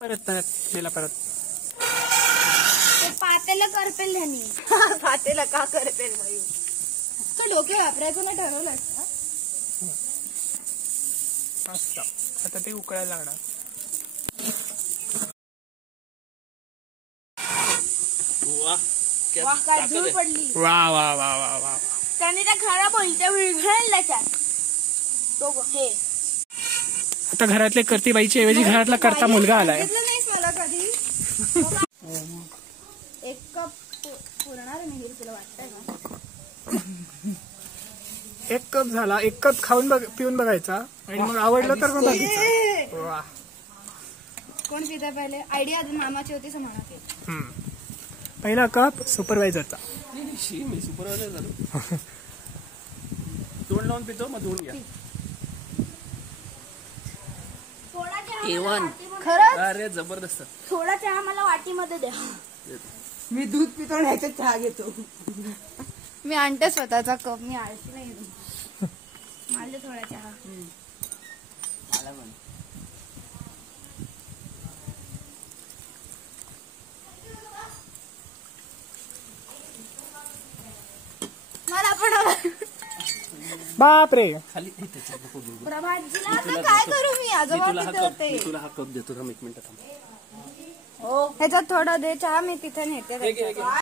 परत तिला परत पातेला करपेल ह्यानी. पातेला का करपेल बाई? तो डोके वापरायचं ना ठरवलं असतं. आता ते उकळायला लागणार. काय धूळ पडली. वा वा वा वा वा. त्याने त्या खराब होईल त्या विरघळेल त्याच्यात. तो हे आता घरातले करती बाईच्या ऐवजी घरातला करता मुलगा आलाय. नाहीस मला कधी. एक कप पुरणार नाही तुला वाटतंय ना? एक कप झाला. एक कप खाऊन पिऊन बघायचा आणि मग आवडलं तर मग बघायचं. वा. कोण पिता पहिले? आयडिया मामाची होती म्हणा की. पहिला कप सुपरवायझरचा. मी सुपरवायझर झालो. तोंड लावून पितो मग धुवून घ्या. खरंच अरे जबरदस्त. थोडा चहा मला वाटीमध्ये द्या. मी दूध पितो आणि ह्याच्यात चहा घेतो. मी आणते स्वतःचा कप. मी आळशी नाही मला थोडा चहा. मला पण. मला पण बापरे. खाली प्रभातजीला आता काय करू मी? आजोबा मी तुला हा कप देतो. थांब 1 मिनिट थांब. ह्याच्यात थोडा दे चहा. मी तिथे नेते.